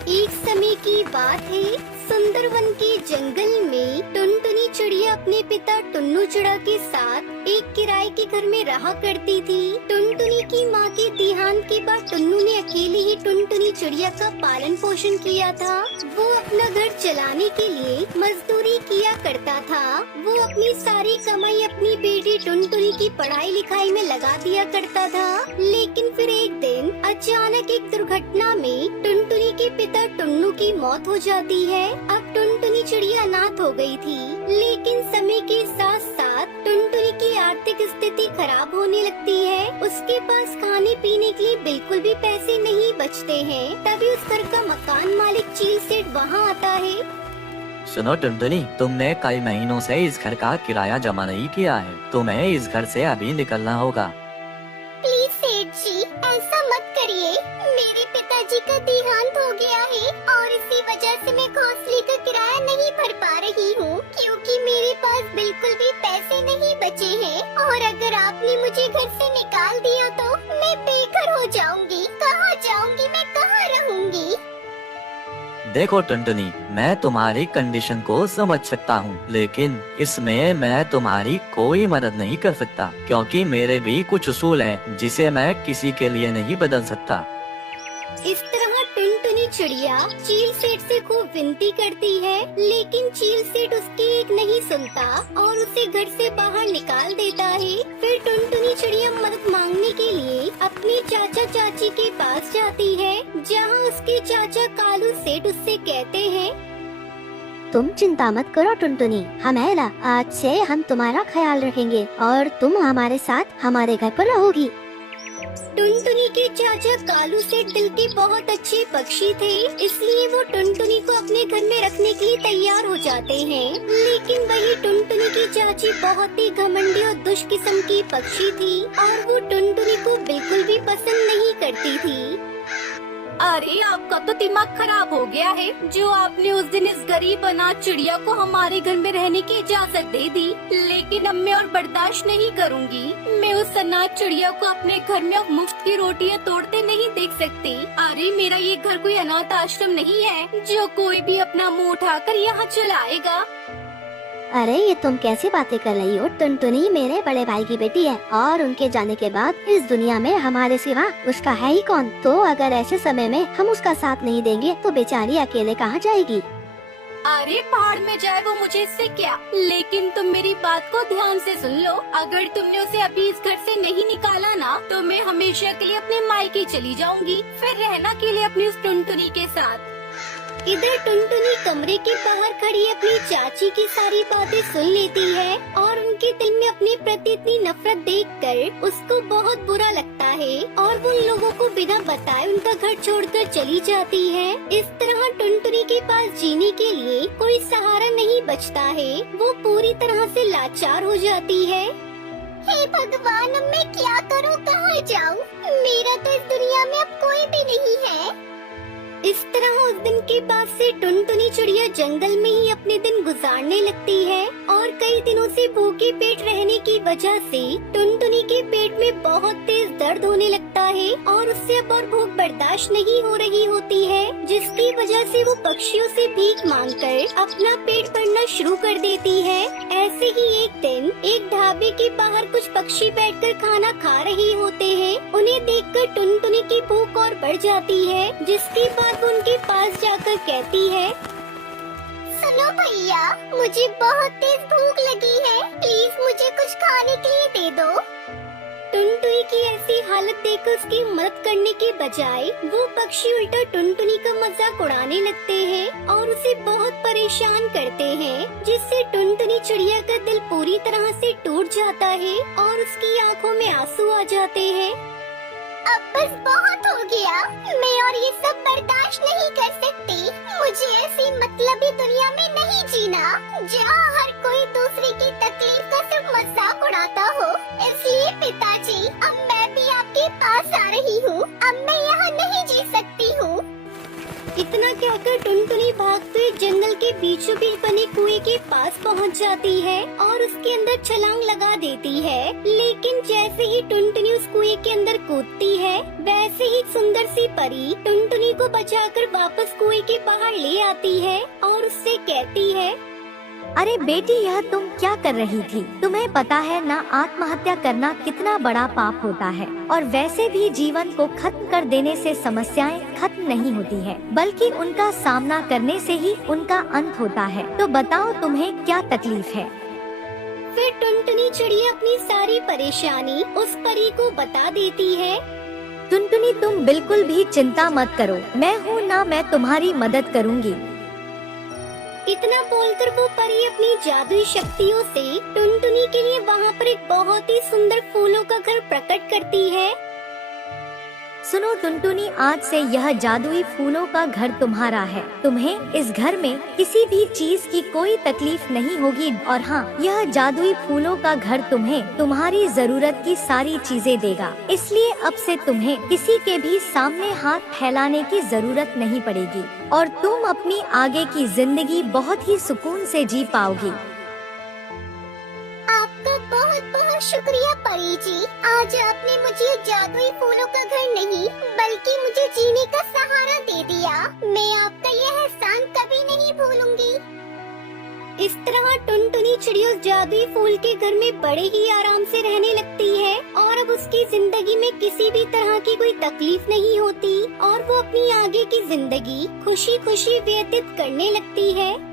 एक समय की बात है, सुंदरवन के जंगल में टुनटुनी चिड़िया अपने पिता टुन्नू चिड़ा के साथ एक किराए के घर में रहा करती थी। टुनटुनी की माँ के देहांत के बाद टुन्नू ने अकेले ही टुनटुनी चिड़िया का पालन पोषण किया था। वो अपना घर चलाने के लिए मजदूरी किया करता था। वो अपनी सारी कमाई अपनी बेटी टुनटुनी की पढ़ाई लिखाई में लगा दिया करता था। लेकिन फिर एक दिन अचानक एक दुर्घटना में टुनटुनी के पिता टुन्नू की मौत हो जाती है। अब टुनटुनी चिड़िया अनाथ हो गई थी, लेकिन समय के साथ साथ टुनटुनी की आर्थिक स्थिति खराब होने लगती है। उसके पास खाने पीने के लिए बिल्कुल भी पैसे नहीं बचते हैं। तभी उस घर का मकान मालिक चील सेठ वहाँ आता है। सुनो टुनटुनी, तुमने कई महीनों से इस घर का किराया जमा नहीं किया है। तुम्हें इस घर से अभी निकलना होगा। प्लीज सेठ जी, ऐसा मत करिए। मेरे पिताजी का देहांत हो गया है और इसी वजह से मैं घोंसले का किराया नहीं भर पा रही हूँ, क्योंकि मेरे पास बिल्कुल भी पैसे नहीं बचे हैं। और अगर आपने मुझे घर से निकाल दिया तो मैं बेघर हो जाऊंगी। कहाँ जाऊंगी मैं, कहाँ रहूंगी? देखो टुनटुनी, मैं तुम्हारी कंडीशन को समझ सकता हूँ, लेकिन इसमें मैं तुम्हारी कोई मदद नहीं कर सकता, क्योंकि मेरे भी कुछ उसूल हैं जिसे मैं किसी के लिए नहीं बदल सकता। इस तरह टुनटुनी चिड़िया चील सेठ से खूब विनती करती है, लेकिन चील सेठ उसकी एक नहीं सुनता और उसे घर से बाहर निकाल देता है। फिर टुनटुनी चिड़िया मदद मांगने के लिए अपने चाचा चाची के पास जाती है, जहाँ उसके चाचा कालू सेठ उससे कहते हैं, तुम चिंता मत करो टुनटुनी, हम है ना, आज से हम तुम्हारा ख्याल रखेंगे और तुम हमारे साथ हमारे घर पर रहोगी। टुनटुनी के चाचा कालू सेठ दिल के बहुत अच्छे पक्षी थे, इसलिए वो टुनटुनी को अपने घर में रखने के लिए तैयार हो जाते हैं। लेकिन वही टुनटुनी की चाची बहुत ही घमंडी और दुष्ट किस्म की पक्षी थी और वो टुनटुनी को बिल्कुल भी पसंद नहीं करती थी। अरे आपका तो दिमाग खराब हो गया है, जो आपने उस दिन इस गरीब अनाथ चिड़िया को हमारे घर में रहने की इजाजत दे दी। लेकिन अब मैं और बर्दाश्त नहीं करूंगी। मैं उस अनाथ चिड़िया को अपने घर में अब मुफ्त की रोटियां तोड़ते नहीं देख सकती। अरे मेरा ये घर कोई अनाथ आश्रम नहीं है जो कोई भी अपना मुंह उठाकर यहाँ चलाएगा। अरे ये तुम कैसी बातें कर रही हो? टुनटुनी मेरे बड़े भाई की बेटी है और उनके जाने के बाद इस दुनिया में हमारे सिवा उसका है ही कौन? तो अगर ऐसे समय में हम उसका साथ नहीं देंगे तो बेचारी अकेले कहाँ जाएगी? अरे पहाड़ में जाए वो, मुझे इससे क्या। लेकिन तुम मेरी बात को ध्यान से सुन लो। अगर तुमने उसे अभी इस घर से नहीं निकाला ना, तो मैं हमेशा के लिए अपने मायके चली जाऊंगी, फिर रहना के लिए अपनी उस टुनटुनी के साथ। इधर टुनटुनी कमरे के बाहर खड़ी अपनी चाची की सारी बातें सुन लेती है और उनके दिल में अपने प्रति इतनी नफरत देखकर उसको बहुत बुरा लगता है और वो उन लोगों को बिना बताए उनका घर छोड़कर चली जाती है। इस तरह टुनटुनी के पास जीने के लिए कोई सहारा नहीं बचता है। वो पूरी तरह से लाचार हो जाती है। हे भगवान, अब मैं क्या करूँ, कहाँ जाऊँ? मेरा तो इस दुनिया में अब कोई भी नहीं है। इस तरह उस दिन के बाद से टुनटुनी चिड़िया जंगल में ही अपने दिन गुजारने लगती है और कई दिनों से भूखे पेट रहने की वजह से टुनटुनी के पेट में बहुत तेज दर्द होने लगता है और उससे अब और भूख बर्दाश्त नहीं हो रही होती है, जिसकी वजह से वो पक्षियों से भीख मांगकर अपना पेट भरना शुरू कर देती है। ऐसे ही एक दिन एक ढाबे के बाहर कुछ पक्षी बैठकर खाना खा रहे होते हैं। उन्हें देखकर टुनटुनी की भूख और बढ़ जाती है, जिसके बाद वो उनके पास जाकर कहती है, सुनो भैया, मुझे बहुत तेज भूख लगी है, प्लीज मुझे कुछ खाने के लिए दे दो। टुनटुनी की ऐसी हालत देखकर उसकी मदद करने के बजाय वो पक्षी उल्टा टुनटुनी का मजाक उड़ाने लगते हैं और उसे बहुत परेशान करते हैं, जिससे टुनटुनी चिड़िया का दिल पूरी तरह से टूट जाता है और उसकी आंखों में आंसू आ जाते हैं। अब बस बहुत हो गया, मैं और ये सब बर्दाश्त नहीं कर सकती। मुझे ऐसी मतलबी दुनिया में नहीं जीना, जहाँ हर कोई दूसरे की तकलीफ का सिर्फ मजाक उड़ाता हो। इसलिए पिताजी, अब मैं भी आपके पास आ रही हूँ। अब मैं यहाँ नहीं जी सकती हूँ। इतना कहकर टुनटुनी भागते जंगल के बीचों बीच बने कुएं के पास पहुंच जाती है और उसके अंदर छलांग लगा देती है। लेकिन जैसे ही टुनटुनी उस कुएं के अंदर कूदती है, वैसे ही सुंदर सी परी टुनटुनी को बचाकर वापस कुएं के बाहर ले आती है और उससे कहती है, अरे बेटी, यह तुम क्या कर रही थी? तुम्हें पता है ना आत्महत्या करना कितना बड़ा पाप होता है, और वैसे भी जीवन को खत्म कर देने से समस्याएं खत्म नहीं होती है, बल्कि उनका सामना करने से ही उनका अंत होता है। तो बताओ तुम्हें क्या तकलीफ है? फिर टुनटुनी चिड़िया अपनी सारी परेशानी उस परी को बता देती है। टुनटुनी, तुम बिल्कुल भी चिंता मत करो, मैं हूँ ना, मैं तुम्हारी मदद करूँगी। इतना बोलकर वो परी अपनी जादुई शक्तियों से टुनटुनी के लिए वहाँ पर एक बहुत ही सुंदर फूलों का घर प्रकट करती है। सुनो टुनटुनी, आज से यह जादुई फूलों का घर तुम्हारा है। तुम्हें इस घर में किसी भी चीज की कोई तकलीफ नहीं होगी, और हाँ, यह जादुई फूलों का घर तुम्हें तुम्हारी जरूरत की सारी चीजें देगा। इसलिए अब से तुम्हें किसी के भी सामने हाथ फैलाने की जरूरत नहीं पड़ेगी, और तुम अपनी आगे की जिंदगी बहुत ही सुकून से जी पाओगी। आपका बहुत बहुत शुक्रिया परी जी। आज आपने मुझे जादुई फूलों का घर नहीं बल्कि मुझे जीने का सहारा दे दिया। मैं आपका यह एहसान कभी नहीं भूलूंगी। इस तरह टुनटुनी चिड़िया उस जादुई फूल के घर में बड़े ही आराम से रहने लगती है और अब उसकी जिंदगी में किसी भी तरह की कोई तकलीफ नहीं होती और वो अपनी आगे की जिंदगी खुशी खुशी व्यतीत करने लगती है।